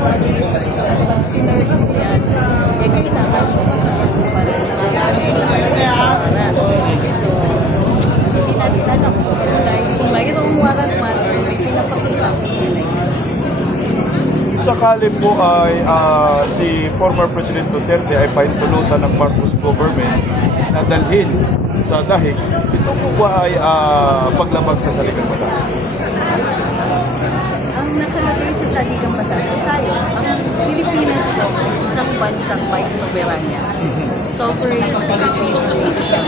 pag sinerve mo yan, eh kailangan mo kasama mo pa rin ang lagi na kasawaran. So, hindi natin alam dahil kung mayroong warrant matter, may pinapakita ko nila yan. Sakali po ay si former President Duterte ay pahintulutan ng Marcos government na dalhin sa dahig, ito po ba ay paglabag sa saligang batas? Ang nakalagay sa saligang batas ay tayo, ang Pilipinas po, isang bansang may soberanya. Sovereign Filipino nation.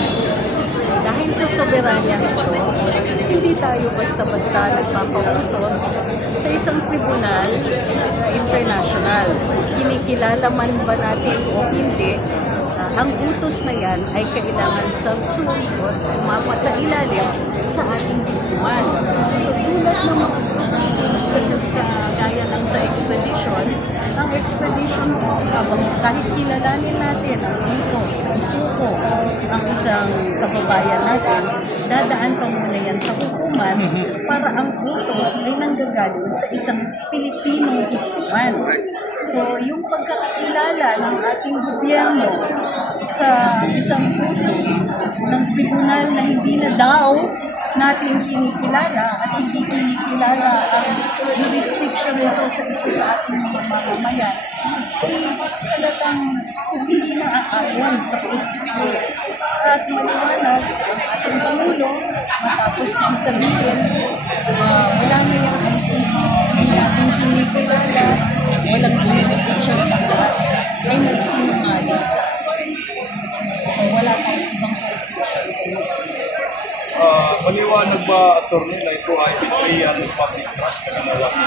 Dahil sa soberanya nito, hindi tayo basta-basta nagpapautos sa isang tribunal international. Kinikilala man ba natin o hindi, ang utos na yan ay kailangan subsumed o umapa sa ilalim sa ating hukuman. So tulad ng mga proceedings kagaya ng sa extradition, ang extradition mo, kahit kilalanin natin ang utos, ang suko, ang isang kababayan natin, dadaan pa muna yan sa hukuman para ang utos ay nanggagaling sa isang Pilipinong hukuman. So, yung pagkakilala ng ating gobyerno sa isang utos ng tribunal na hindi na daw natin kinikilala at hindi kinikilala ang jurisdiction nito sa isa sa ating mga mamamayan, ay talagang hindi na aayon sa prinsipyo. At maliwanag ang ating Pangulo matapos nang sabihin wala na yung ICC, hindi natin kinikilala, walang jurisdiction sa atin, ay nagsinungaling sa atin. So wala tayong ibang Maliwanag ba, attorney, na ito ay betrayal ng public trust na ginawa ni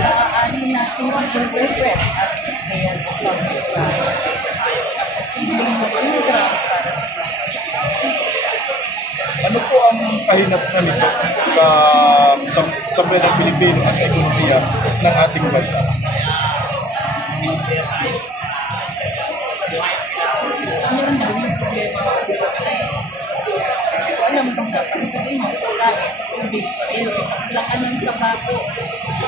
Maaaring natin i-interpret as betrayal of public trust. Kasi yung maging ground para sa Ano po ang kahinatnan nito sa ng Pilipino at sa ekonomiya ng ating bansa? Ang daming problema. Alam kang dapat sabihin, pagkain, tubig, kakulangan ng trabaho,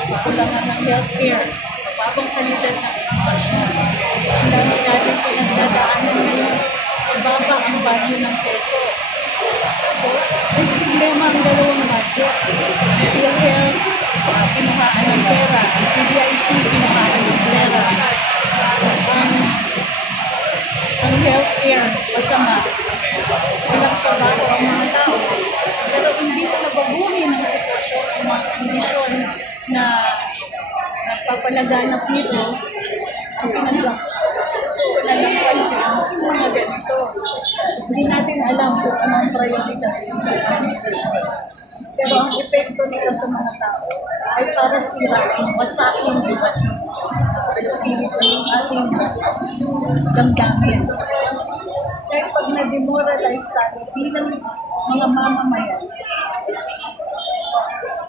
kakulangan ng healthcare, mababang kalidad ng edukasyon. Ang dami natin pinagdadaanan ngayon, mababa ang value ng peso. Tapos, may problema ang dalawang budget. PhilHealth, kinuhaan ng pera. PDIC, kinuhaan ng pera. Ang healthcare, masama. Walang trabaho ang mga tao. Pero imbis na baguhin ang sitwasyon, ang mga kondisyon na nagpapalaganap nito, ang pinagpapansin, yung mga ganito. Hindi natin alam kung anong prioridad ng administration. Pero ang epekto nito sa mga tao ay para sirain, masakin, espiritu ng ating damdamin. Kaya pag na-demoralize tayo bilang mga mamamayan,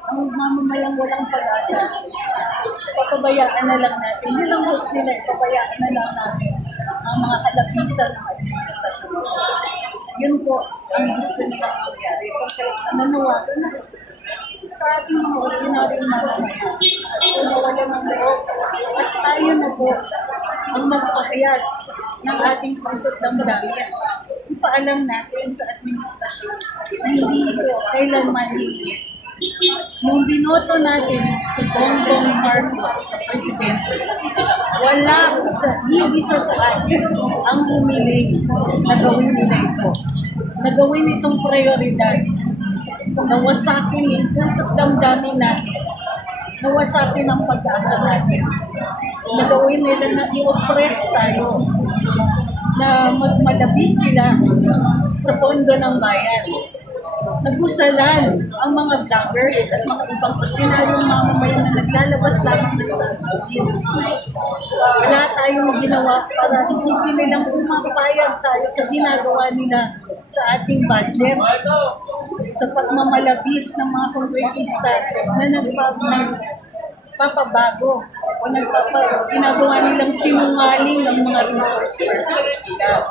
ang mamamayang walang pag-asa, papabayaan na lang natin. Yun ang hope nila, papabayaan na lang natin ang mga kalapisan ng administrasyon. Yun po ang gusto nila mangyari. Kung nanawagan na sa ating mga ordinaryong mamamayan, kung nawala ng loob, at tayo na po ang magpahayag ng ating puso't damdamin. Ipaalam natin sa administrasyon na hindi ito kailanman hihigit. Nung binoto natin si Bongbong Marcos na presidente, wala isa sa atin ang humiling na gawin nila ito. Na gawin itong prioridad. Nawasakin yung puso't damdamin natin. Nawasakin ang pag-asa natin. Nagawin nila na i-oppress tayo, na magmadabis sila sa pondo ng bayan. Nagusalan ang mga vloggers at mga ibang ordinaryong mamamayan na naglalabas lamang ng salubin. Wala tayong ginawa para isipin nilang pumapayag tayo sa ginagawa nila sa ating budget, sa pagmamalabis ng mga kongresista na nagpapabago o ginagawa nilang sinungaling ng mga resource persons nila.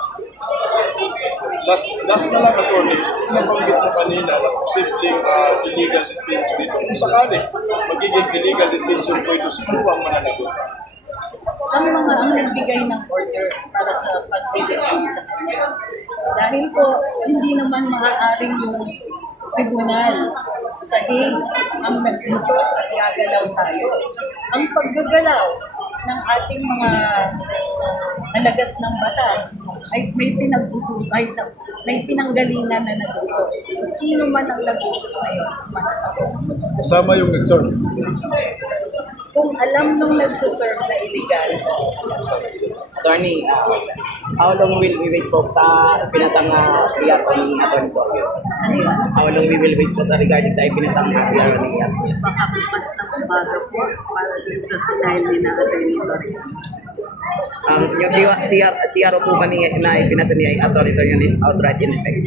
Last na lang, attorney, nabanggit mo kanina na posibleng illegal detention ito. Kung sakali, magiging illegal detention po ito, sino po ang mananagot? Ang nagbigay ng order para sa pag-detain sa kanya. Dahil po, hindi naman maaaring yung tribunal sa Hague ang naglutos at gagalaw tayo. Ang paggagalaw ng ating mga alagad ng batas ay may pinanggalingan na nagutos. Sino man ang nagutos na yun, mananagot. Kasama yung nag-serve. Kung alam nung nagsuserve na illegal, Attorney, how long will we wait po sa ipinasang PR ni Attorney po? ano yun? How long we will wait po sa regarding sa ipinasang PR ni Attorney? Baka bukas na umaga po para din sa final ni na Attorney Torre. Yung TRO po ba na ipinasa ni Attorney Torian is outright in effect?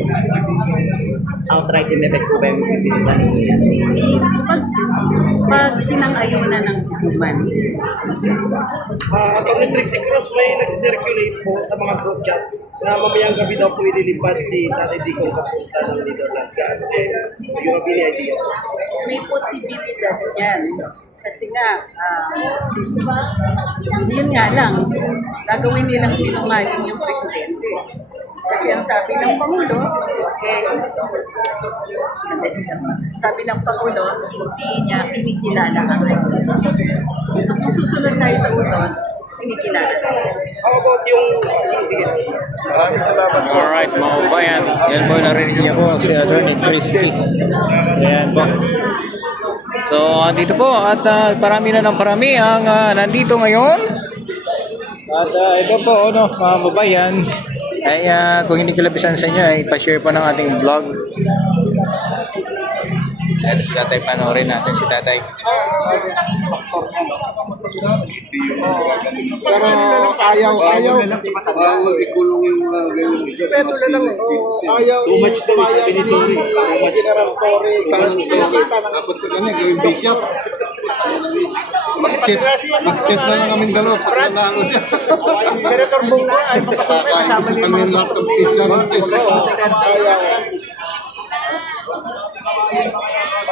Outright in effect po ba yung ipinasa ni Pag sinang-ayunan ng hukuman, Attorney Trixie Cruz, may nagsisirculate po sa mga group chat na mamayang gabi daw po ililipad si Tatay Digong papunta ng Netherlands. Gaano yung mabili idea? may posibilidad yan. Kasi nga, yun nga lang, gagawin nilang sinungaling yung presidente. Kasi ang sabi ng Pangulo, sabi ng Pangulo, hindi niya kinikilala ang ICC. So kung susunod tayo sa utos, kinikilala tayo. How about yung sige? Maraming salamat po. Alright mga kabayan, yan po narinig niyo po si Attorney Christie. Ayan po. So dito po at parami na ng parami ang nandito ngayon. At ito po mga kabayan, ay kung hindi kilabisan sa inyo ay pa-share po ng ating vlog. At si Tatay, panoorin natin si Tatay. Pero ayaw ikulong yung gawin. Pero lang ayaw too much daw sa tinituri General Torre kasi nakita ng Dapat sa kanya gawin bishop. Mag-chess na lang kami dalawa. Para nanalo siya. Senator Bong na ay mapapakita kasama niya yung mga Lahat ng picture. ayaw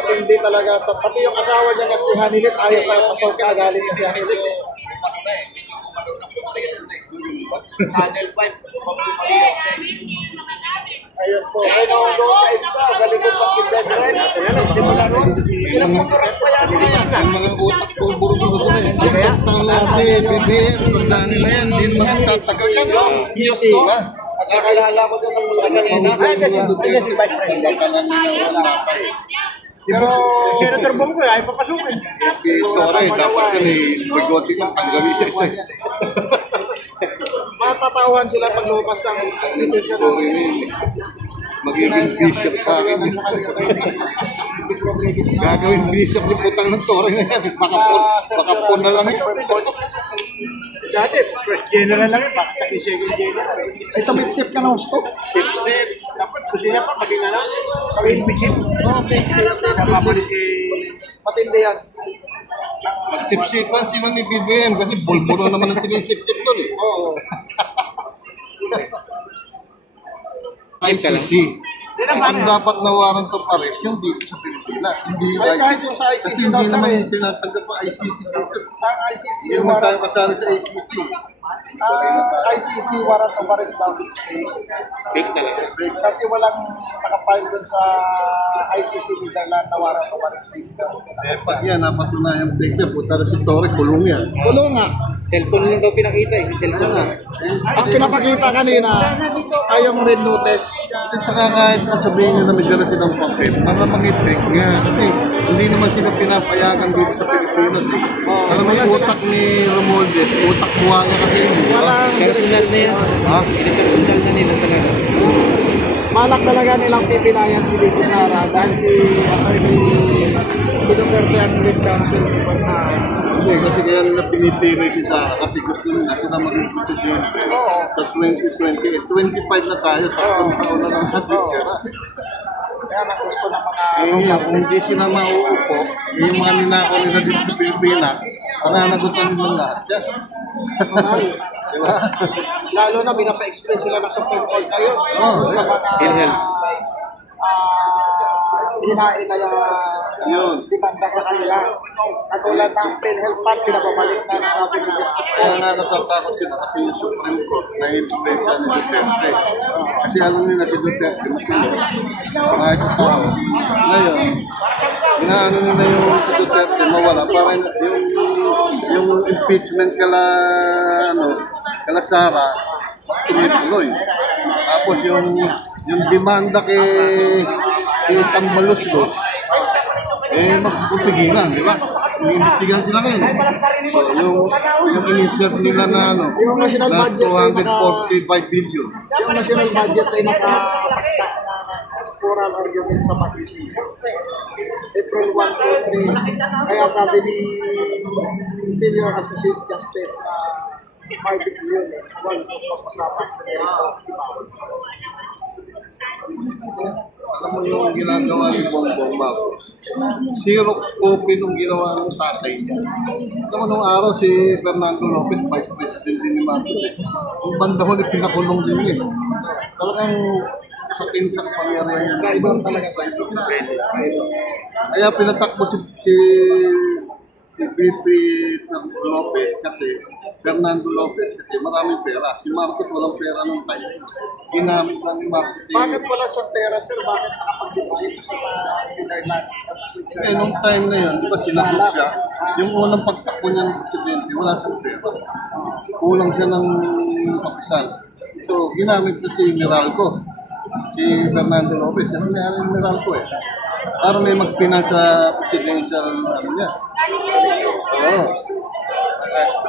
matindi talaga pati yung asawa niya nga si Hanilit ayaw sa pasaw ka galing na si Hanilit Channel 5. ayun po ay naunggo sa EDSA sa likod ng Kitsa simula noon ilang pagkarat pa yan Ang mga utak ko, buro-buro ko na. Basta ang lahat ni BBM, pagdaan nila yan, hindi naman magtatagal yan. News to? At saka kilala ko sa musika kanina. ay si Vice President pero Senator Bong ko ay papasukin Si Torre, dapat yan bigote lang, panggawi siya isa. matatawan sila pag lumabas ng petition ng Magiging bishop sa akin. Gagawin bishop ni putang ng Torre na yan. Baka pun na lang yan. dati first general lang yun bakit naging second general ay sa sip ka na gusto Sip-sip. dapat gusto niya pa maging ano maging bishop okay matindi yan Magsip-sipan sila ni BBM kasi bulbulo naman ang sinisip-sip doon eh. oo ICC. Ang dapat na warrant of arrest yung dito sa Pilipinas. Hindi ay kahit yung sa Kasi ICC hindi daw sa naman tinatanggap ang ICC dito. ang ICC Hindi naman tayo kasali sa ICC. ICC warrant of arrest daw is fake kasi walang nakapile dun sa ICC Netherlands na warrant of arrest Eh pag yan, napatunayan fake yan. Puta na si Torre, kulong yan. kulong nga Cellphone lang daw pinakita eh. Cellphone lang. ang pinapakita kanina ay yung red notice Kasi saka kahit nasabihin nyo na may dala silang papel, para mag-effect nga. Kasi hindi naman sila pinapayagan dito sa Pilipinas. Eh. Alam mo yung utak ni Romualdez, utak buha niya kasi yun. di ba? walang Personal na yan. Ha? Personal na nila talaga. malak talaga nilang pipinayan si Vico Sara dahil si Duterte ang lead counsel ng bansa. Hindi, kasi kaya nila pinipili si Sara kasi gusto nila sila maging presidente sa 2020. 25 na tayo, tatlong taon na lang natin. Kaya ang gusto ng mga Kung hindi sila mauupo, yung mga ninakaw nila dito sa Pilipinas, pananagutan nila lahat. Yes. Di ba? Lalo na binapa-explain sila ng Supreme Court ngayon sa mga hinain na yung demanda sa kanila. Katulad ng PhilHealth Fund, pinapabalik na sabi ng Justice Kaya Court. nga natatakot sila kasi yung Supreme Court na influensya ni Duterte. Kasi alam nila si Duterte kahit sa tao. Ngayon, inaano nila yung si Duterte mawala para yung impeachment kala Sara tuloy. Tapos yung demanda kay Tambaluslos magpupigilan, di ba? Iimbestigahan sila ngayon. So, yung in-insert nila na Yung national na budget ay 245 billion. Yung national budget ay nakapakta na oral argument sa PACUC. April 1 to 3. Kaya sabi ni Senior Associate Justice Marvin Leon, wala po pag-usapan si Bawal. Alam mo yung ginagawa ni Bongbong Marcos. Xerox copy nung ginawa ng tatay niya. Alam mo nung araw si Fernando Lopez, Vice President din ni Marcos Ang banda huli pinakulong din niya. Talagang sa kinsang pangyarihan niya. Driver talaga sa ito. Kaya pinatakbo si VP Lopez kasi Fernando Lopez kasi maraming pera. Si Marcos walang pera nung time. Ginamit lang ni Marcos. Bakit wala sa pera, sir? Bakit nakapag-deposito siya sa Netherlands? Kasi nung time na yun, di ba sinagot siya, yung unang pagtakbo niya ng presidente, wala siyang pera. Kulang siya ng kapital. So, ginamit ko si Meralco, si Fernando Lopez. Ano nangyari yung Meralco para may mag-finance sa presidential niya. Oo.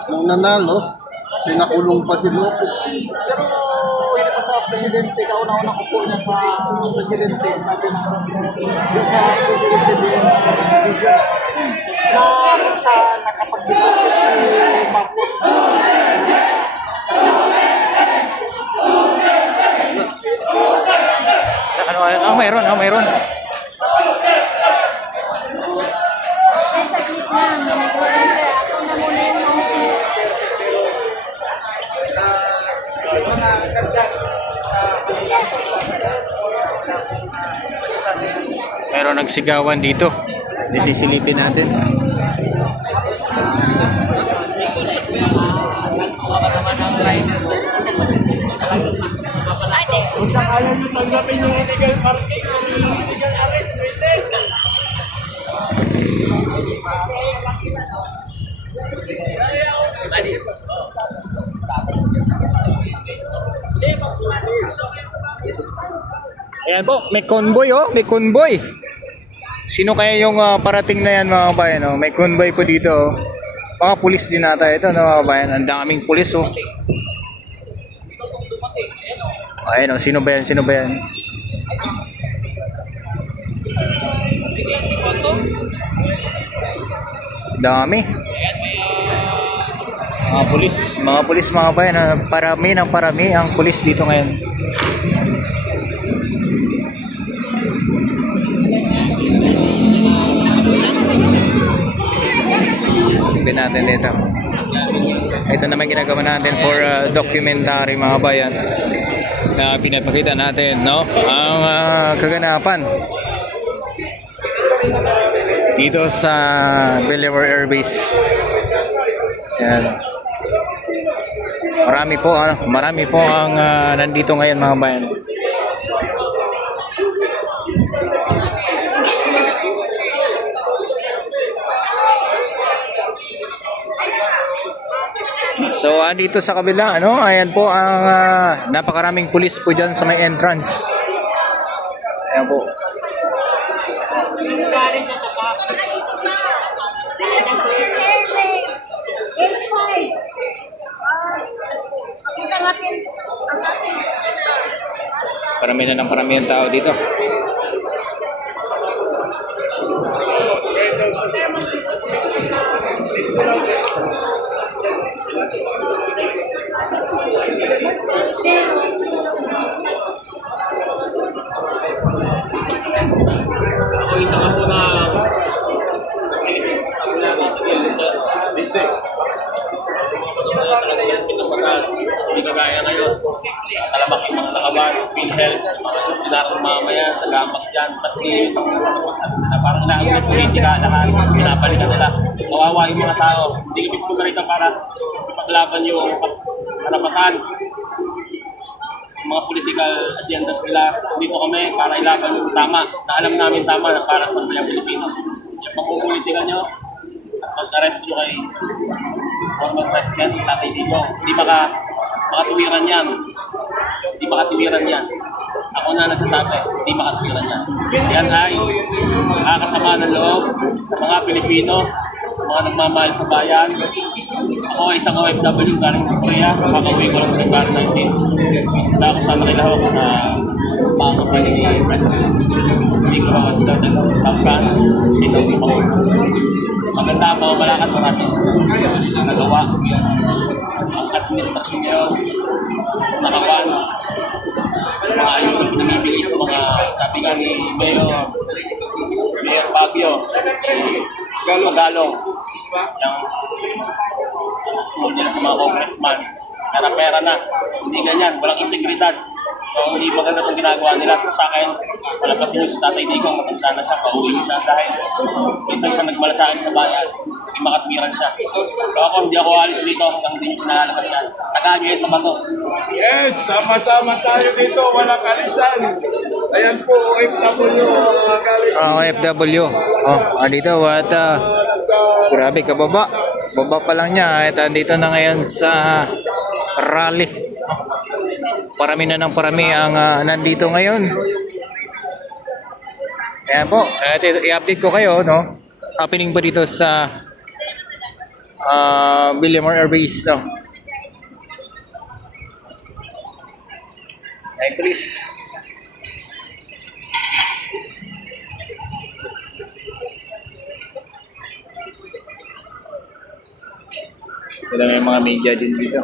Nung nanalo, pinakulong pa si Lopez. Pero hindi pa sa presidente, kauna-una ko po niya sa presidente, sabi na doon sa ABS-CBN region na kung saan nakapag-deposit si Marcos. Mayroon. Ay, saglit lang. Ako na muna yung mouse. Mayroon nagsigawan dito. Dito silipin natin. Ayan po, may convoy may convoy. Sino kaya yung parating na yan mga kabayan? May convoy po dito. Mga pulis din nata ito mga kabayan. Ang daming pulis Ayan sino ba yan? Dami. Mga pulis mga kabayan. Parami ang pulis dito ngayon. Tignan natin dito. Ito naman ginagawa natin for documentary mga bayan na pinapakita natin ang kaganapan dito sa Bolivar Air Base. Yan. Marami po ang nandito ngayon mga bayan. So, andito sa kabila, ayan po ang napakaraming pulis po dyan sa may entrance. Ayan po. Parami ang tao dito. Ako isa ka po na Talagang pinapataas. Hindi kagaya ngayon. Talamak yung mga nakawan, PhilHealth, mga pinarang mamaya, nagamak dyan. Kasi parang inaawin ng politika, lahat, pinapalikan nila. Kawawa yung mga tao. Hindi kami pumarita para ipaglaban yung karapatan. Mga political agendas nila. Dito kami para ilaban yung tama, na alam namin tama na para sa mga Pilipinas. Yung pagpupolitika nyo, at pag-arrest nyo kay former President, Tatay Digo, hindi makatuwiran yan. Hindi makatuwiran yan. Ako na nagsasabi, hindi makatuwiran yan. Yan ay nakakasama ng loob sa mga Pilipino, sa mga nagmamahal sa bayan. Ako ay isang OFW galing ng Korea, kakauwi ko lang sa February 19. Isa ako sana kilahok sa pangalan ni President. Hindi ko rin tapsan, sino si Pangulong. Maganda ang malakad, maraming nagawa. Ang administrasyon ngayon, nakawan. Mga ayun pinamibigay sa mga, sabi nga ni Mayor Baguio, Galong, yung susunod nila sa mga congressman, pera na, hindi ganyan, walang integridad. So hindi maganda itong ginagawa nila. So sa akin, palabasin yung si Tatay Digong, matanda na siya, pauwi niya siya dahil minsan siya nagmalasakit sa bayan, hindi makatwiran siya. So ako, hindi ako alis dito hanggang hindi niyo pinahalabas siya. Tagaan niyo sa bato. Yes, sama-sama tayo dito, walang alisan. Ayan po, OFW galing. OFW. Dito at grabe, kababa. Baba pa lang niya. At andito na ngayon sa rally. Parami na ng parami ang nandito ngayon. Ayan po. At i-update ko kayo, no? Happening po dito sa Villamor Air Base, no? Ay, please. Wala may mga media din dito.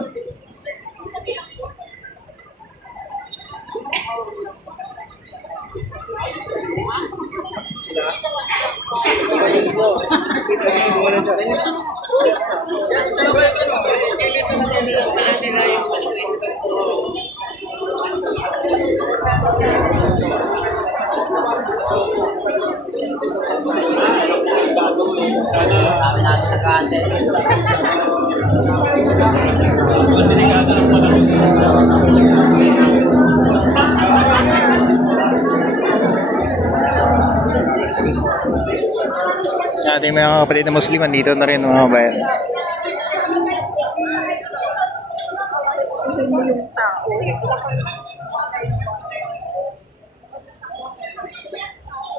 Ating mga kapatid na Muslim, dito na rin mga bayan.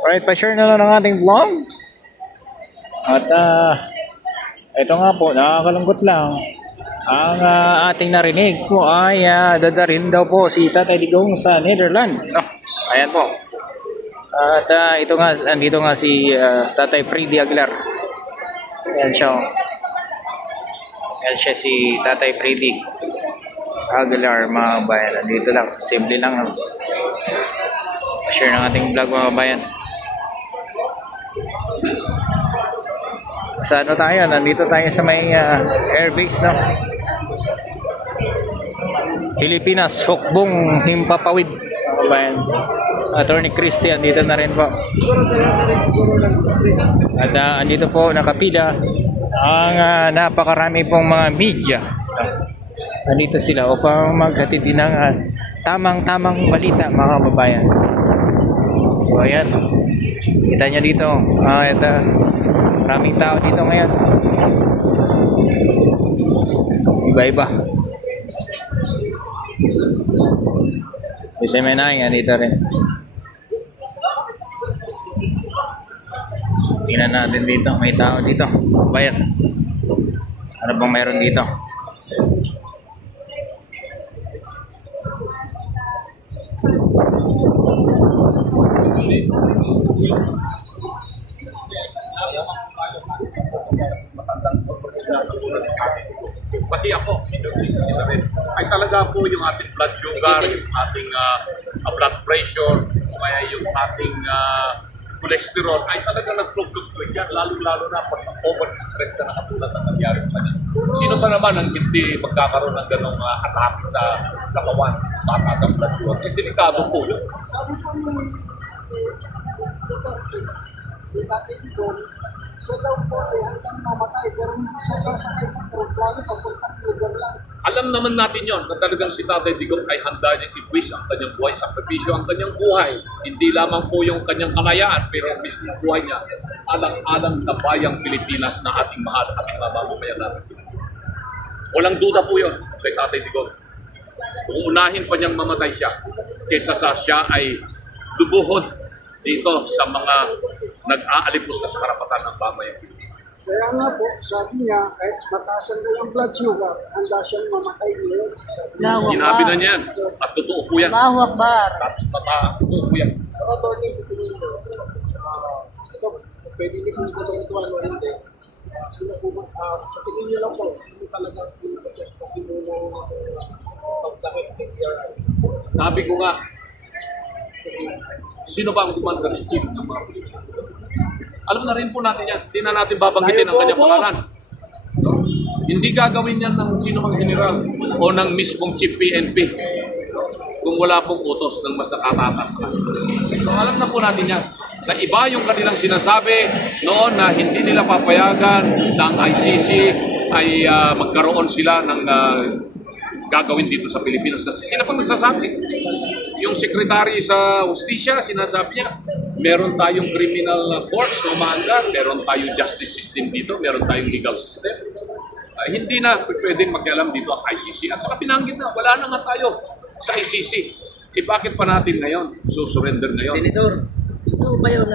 Alright, pa-share na lang ng ating vlog. At ito nga po, nakakalungkot lang. Ang ating narinig po ay dadarin daw po si Tatay Digong sa Netherlands. Ayan po. At ito nga, andito nga si Tatay Freddy Aguilar. Ayan siya. Ayan siya si Tatay Freddy Aguilar, mga bayan. Andito lang, simple lang. Share ng ating vlog, mga bayan. Sa ano tayo? Nandito tayo sa may airbase, no? Pilipinas, Hukbong, Himpapawid, mga bayan. Attorney Christian, dito na rin po. At andito po nakapila ang napakarami pong mga media. Andito sila upang maghatid din ng tamang-tamang balita, mga kababayan. So ayan, kita nyo dito, maraming tao dito ngayon. Iba-iba. Kasi may naing, andito rin. Tingnan natin dito, may tao dito. Bayan. Ano bang mayroon dito? Pati ako, sino rin. Ay talaga po yung ating blood sugar, yung ating blood pressure, kaya yung ating cholesterol, ay talaga nag-fluctuate yan, lalo-lalo na pag over-stress ka na katulad na nangyari sa kanya. Sino pa naman ang hindi magkakaroon ng ganong atake sa katawan, tataas ang blood sugar? Eh, delikado po yun. Sabi po ni Tatay Digong, siya daw po hanggang mamatay, pero hindi siya sasakay ng aeroplano papuntang Netherlands. Alam naman natin yon na talagang si Tatay Digong ay handa niyang i-wish ang kanyang buhay, sakripisyo ang kanyang buhay. Hindi lamang po yung kanyang kalayaan, pero ang mismo buhay niya alang-alang sa bayang Pilipinas na ating mahal at mamamayan natin. Walang duda po yun kay Tatay Digong. Kung unahin pa niyang mamatay siya, kesa sa siya ay lubuhod dito sa mga nag-aalipusta sa karapatan ng bamayang Pilipinas. Kaya nga po, sabi niya, kahit mataasan na yung blood sugar, handa siyang mamatay ngayon. Allahu Sinabi na Akbar. niyan at totoo po yan. Allahu Akbar. Totoo po yan. Attorney, sa tingin mo, ito, pwede niyo kung komento ano hindi. Sino po, sa tingin niyo lang po, sino talaga pinag-test kasi mo ng pagdakit ng PRI? Sabi ko nga, sino ba ang commander in chief ng mga police? Alam na rin po natin yan. Hindi na natin babanggitin ang kanyang pangalan. Hindi gagawin yan ng sino mang general o ng mismong chief PNP kung wala pong utos ng mas nakatatas ka. So alam na po natin yan na iba yung kanilang sinasabi noon na hindi nila papayagan ng ICC ay magkaroon sila ng gagawin dito sa Pilipinas kasi sila pang nagsasabi. Yung sekretary sa Justisya, sinasabi niya, meron tayong criminal courts na umaandar, meron tayong justice system dito, meron tayong legal system. Hindi na pwedeng makialam dito ang ICC. At saka pinanggit na, wala na nga tayo sa ICC. Bakit pa natin ngayon susurrender ngayon? Senator, ito ba yung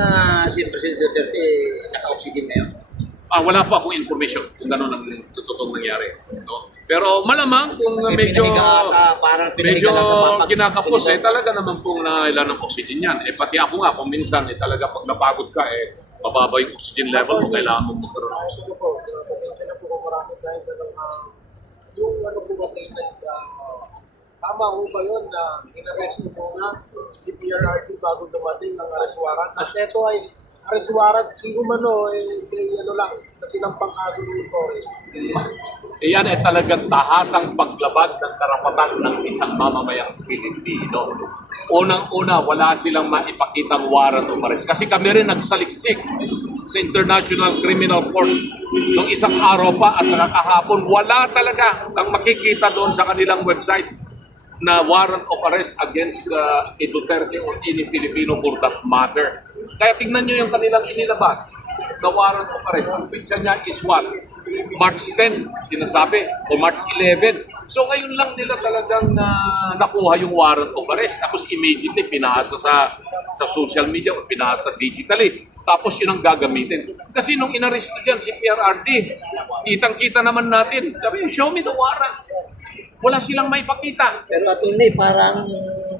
si President Duterte naka-oxygen ngayon? Wala pa akong information kung gano'n ang totoong nangyari. No? Pero malamang kung Kasi medyo parang pinahiga lang sa papag- kinakapos, talaga naman pong nangailan ng oxygen yan. Pati ako nga, kung minsan, talaga pag napagod ka, mababa yung oxygen level mo, kailangan mo magkaroon ng oxygen. Ano po, pasensya na po kung marami tayo yung ano po kasi tama ho ba yun na inaresto muna si PRRD bago dumating ang arrest warrant? At ito ay arrest warrant, di umano, ano lang, kasi ng pang-aso ng Torres. Iyan ay talagang tahasang paglabag ng karapatan ng isang mamamayang Pilipino. Unang-una, wala silang maipakitang warrant of arrest. Kasi kami rin nagsaliksik sa International Criminal Court nung isang araw pa at saka kahapon. Wala talaga ang makikita doon sa kanilang website na warrant of arrest against Duterte or any Filipino for that matter. Kaya tingnan nyo yung kanilang inilabas na warrant of arrest. Ang picture niya is what? March 10, sinasabi, o March 11. So ngayon lang nila talagang nakuha yung warrant of arrest. Tapos immediately pinasa sa social media o pinasa digitally. Tapos yun ang gagamitin. Kasi nung inaresto dyan si PRRD, kitang-kita naman natin. Sabi, show me the warrant. Wala silang maipakita. Pero attorney, parang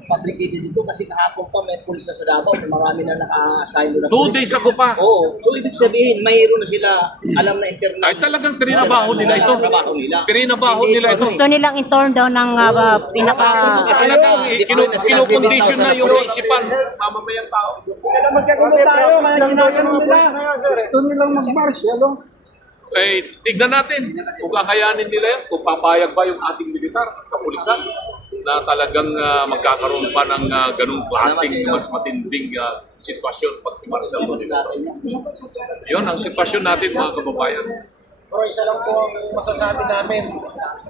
fabricated dito kasi kahapon pa may pulis na sa Davao, marami na naka-assign na 2 days ago pa. Oo. So ibig sabihin, mayroon na sila alam na internal. Ay talagang trinabaho nila ito. Trabaho nila. Trinabaho nila ito. Gusto nilang i-turn down ng pinaka... Talagang kinukondisyon na yung isipan mamamayang tao. Gusto nilang mag-martial, Tignan natin kung kakayanin nila yan, kung papayag ba yung ating militar at kapulisan na talagang magkakaroon pa ng ganung klaseng mas matinding sitwasyon pag martial law nila. Yun ang sitwasyon natin mga kababayan. Pero isa lang po ang masasabi namin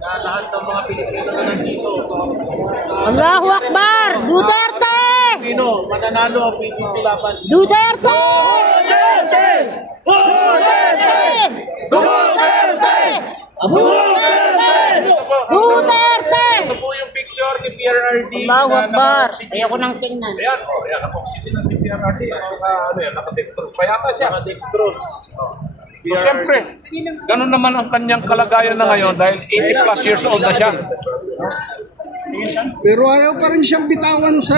na lahat ng mga Pilipino na nandito. Allahu Akbar! Duterte! Pilipino, mananalo ang PDP laban. Duterte! Duterte! Duterte! Duterte! Duterte! Duterte! Ito po yung picture ni PRRD. Allahu Akbar! Ayoko nang tingnan. Ayan, naka-oxygen na si PRRD. Naka-dextrose pa yata siya. Dextrose. So siyempre, ganun naman ang kanyang kalagayan na ngayon dahil 80 plus years old na siya. Pero ayaw pa rin siyang bitawan sa...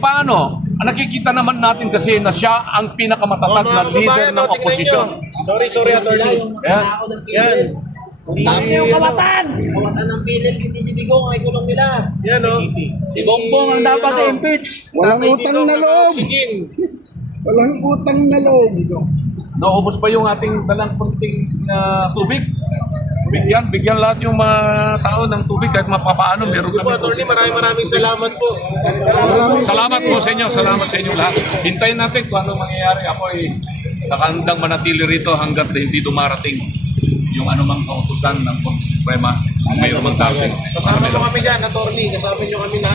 Paano? Nakikita naman natin kasi na siya ang pinakamatatag na leader ng oposisyon. Sorry, attorney. Ayan. Yan. Tama yung kawatan! Kawatan ng PNL, hindi si Digong, ay kulong nila. Yan, o. Si Bongbong ang dapat i-impeach. Walang utang na loob. Walang utang na loob. Naubos ba yung ating dalang kunting tubig? bigyan lahat yung mga tao ng tubig kahit mapapaano meron Sige po, kami. Atty. Maraming salamat po. Salamat po sa inyo, salamat sa inyo lahat. Hintayin natin kung ano mangyayari. Ako ay nakahandang manatili rito hanggat hindi dumarating yung anumang kautusan ng Korte Suprema. Ngayon mang dating. Kasama mo kami dyan, Atty. Kasama nyo kami lahat.